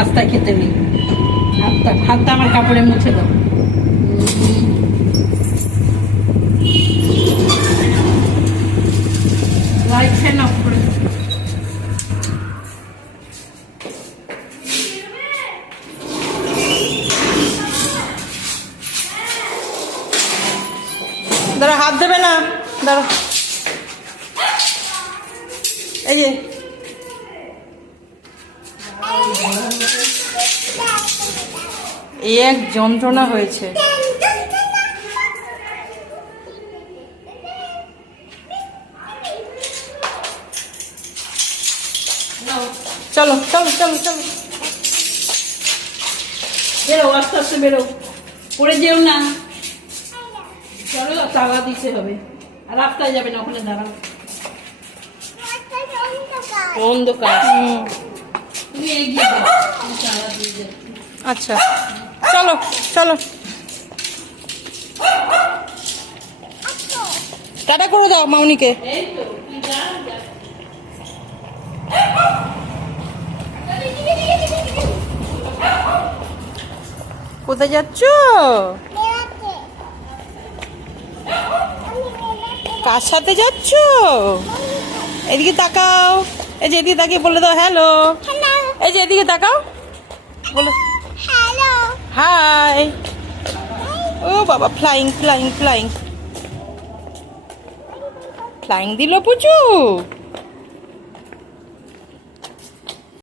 রাস্তায় খেতে নেই। হাতটা আমার কাপড়ে মুছে দাও। লাইট ফ্যান অফ করে দাও। দাঁড়া, হাত দেবে না, দাঁড়া। এই যে এই এক যন্ত্রণা হয়েছে। চলো চলো চলো চলো, বেরো, আস্তে আস্তে বেরো, পড়ে যেও না। চলো, তালা দিতে হবে। আর রাস্তায় যাবে না, ওখানে দাঁড়াও। অন্ধকার, তুমি এগিয়ে যাও, আমি তালা দিয়ে যাচ্ছি। আচ্ছা চলো চলো, টাটা করে দাও মাউনিকে। এই তো, তুই যা যা। কোথায় যাচ্ছ? কার সাথে যাচ্ছ? এদিকে তাকাও, এই যে এদিকে তাকিয়ে বলে দাও হ্যালো। এই যে এদিকে তাকাও, বলো হাই। ও বাবা, ফ্লাইং ফ্লাইং ফ্লাইং ফ্লাইং দিল পুচু।